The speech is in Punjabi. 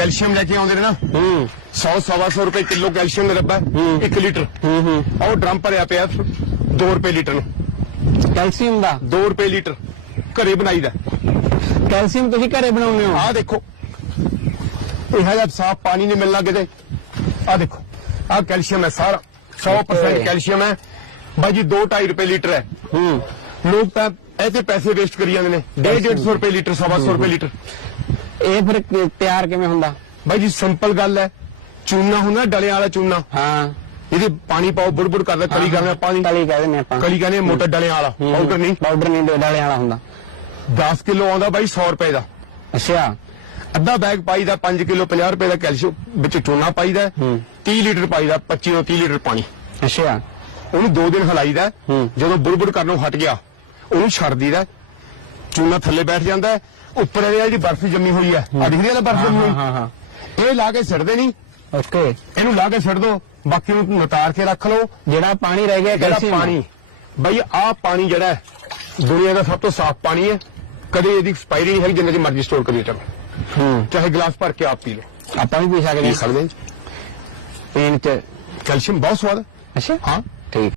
ਕੈਲਸ਼ੀਅਮ ਲੈ ਕੇ ਆਉਂਦੇ ਨੇ ਨਾ। ਹੂੰ। 100 ਸਵਾ ਸੌ ਰੁਪਏ ਕਿਲੋ ਕੈਲਸ਼ੀਅਮ ਦਾ ਡੱਬਾ ਹੂੰ। 1 ਲੀਟਰ। ਹੂੰ ਹੂੰ। ਉਹ ਡਰਮ ਭਰਿਆ ਪਿਆ 2 ਰੁਪਏ ਲੀਟਰ ਨੂੰ। ਕੈਲਸ਼ੀਅਮ ਦਾ? 2 ਰੁਪਏ ਲੀਟਰ। ਘਰੇ ਬਣਾਈਦਾ ਕੈਲਸ਼ੀਅਮ ਤੁਸੀਂ ਘਰੇ ਬਣਾਉਂਦੇ ਹੋ? ਆਹ ਦੇਖੋ। ਇਹ ਜਿਹਾ ਸਾਫ਼ ਪਾਣੀ ਨਹੀਂ ਮਿਲਣਾ ਕਿਤੇ। ਆਹ ਦੇਖੋ। ਆਹ ਕੈਲਸ਼ੀਅਮ ਹੈ ਸਾਰਾ। 100% Okay. ਕੈਲਸ਼ੀਅਮ ਹੈ। ਬਾਈ ਜੀ 2.5 ਰੁਪਏ ਲੀਟਰ ਹੈ। ਹੂੰ। ਲੋਕ ਤਾਂ ਤੇ ਪੈਸੇ ਵੇਸਟ ਕਰੀ ਜਾਂਦੇ ਨੇ। 150 ਰੁਪਏ ਲੀਟਰ 100 ਰੁਪਏ ਲੀਟਰ। ਇਹ ਫਿਰ ਕਿ- ਤਿਆਰ ਕਿਵੇਂ ਹੁੰਦਾ? ਬਾਈ ਜੀ ਸਿੰਪਲ ਗੱਲ ਹੈ। ਚੂਨਾ ਹੁੰਦਾ ਡਲਿਆਂ ਵਾਲਾ ਚੂਨਾ। ਹਾਂ। ਇਹਦੇ ਪਾਣੀ ਪਾਓ ਬੁੜਬੁੜ ਕਰਦਾ ਕਲੀ ਕਰਨਾ ਪਾਣੀ ਕਲੀ ਕਹਿੰਦੇ ਨੇ ਆਪਾਂ। ਕਲੀ ਕਹਿੰਦੇ ਮੋਟਾ ਡਲਿਆਂ ਵਾਲਾ ਪਾਊਡਰ ਨਹੀਂ। ਪਾਊਡਰ ਨਹੀਂ ਡਾਲੇ ਵਾਲਾ ਹੁੰਦਾ। 10 ਕਿਲੋ ਆਉਂਦਾ ਬਾਈ 100 ਰੁਪਏ ਦਾ। ਅੱਛਾ। ਅੱਧਾ ਬੈਗ ਪਾਈਦਾ 5 ਕਿਲੋ 50 ਰੁਪਏ ਦਾ ਕੈਲਸ਼ੀਅਮ ਵਿੱਚ ਚੂਨਾ ਪਾਈਦਾ। ਹੂੰ। 30 ਲੀਟਰ ਪਾਈਦਾ 25 ਤੋਂ 30 ਲੀਟਰ ਪਾਣੀ। ਅੱਛਾ। ਉਹਨੂੰ 2 ਦਿਨ ਹਿਲਾਈਦਾ। ਜਦੋਂ ਬੁੜਬੁੜ ਕਰਨੋਂ ਹਟ ਗਿਆ ਉਹਨੂੰ ਛੱਡ ਦੀਦਾ। ਚੂਨਾ ਥੱਲੇ ਬੈਠ ਜਾਂਦਾ ਹੈ, ਉੱਪਰ ਇਹਦੀ ਜਿਹੜੀ ਬਰਫ਼ ਜੰਮੀ ਹੋਈ ਹੈ। ਆ ਦਿਖਦੀ ਹੈ ਨਾ ਬਰਫ਼ ਜੰਮੀ ਹਾਂ ਹੋਈ ਹਾਂ ਹਾਂ। ਇਹ ਲਾ ਕੇ ਛੱਡਦੇ ਨਹੀਂ। ਓਕੇ। ਇਹਨੂੰ ਲਾ ਕੇ ਛੱਡ ਦੋ। ਬਾਕੀ ਨੂੰ ਨਤਾਰ ਕੇ ਰੱਖ ਲਓ। ਜਿਹੜਾ ਪਾਣੀ ਰਹਿ ਗਿਆ ਜਿਹੜਾ ਕੈਲਸ਼ੀਅਮ। ਪਾਣੀ ਬਈ ਆਹ ਪਾਣੀ ਜਿਹੜਾ ਹੈ, ਦੁਨੀਆ ਦਾ ਸਭ ਤੋਂ ਸਾਫ਼ ਪਾਣੀ ਹੈ। ਕਦੇ ਇਹਦੀ ਐਕਸਪਾਇਰੀ ਨਹੀਂ ਹੈਗੀ ਜਿੰਨੇ ਚ ਮਰਜ਼ੀ ਸਟੋਰ ਕਰੀ ਚੱਲੋ। ਹੂੰ। ਚਾਹੇ ਗਲਾਸ ਭਰ ਕੇ ਆਪ ਪੀ ਲਓ। ਆਪਾਂ ਵੀ ਪੀ ਸਕਦੇ ਪੀ ਹਾਂ ਸਕਦੇ ਪੀਣ ਚ ਕੈਲਸ਼ੀਅਮ ਬਹੁਤ ਸਵਾਦ ਹੈ। ਅੱਛਾ। ਹਾਂ। ਠੀਕ।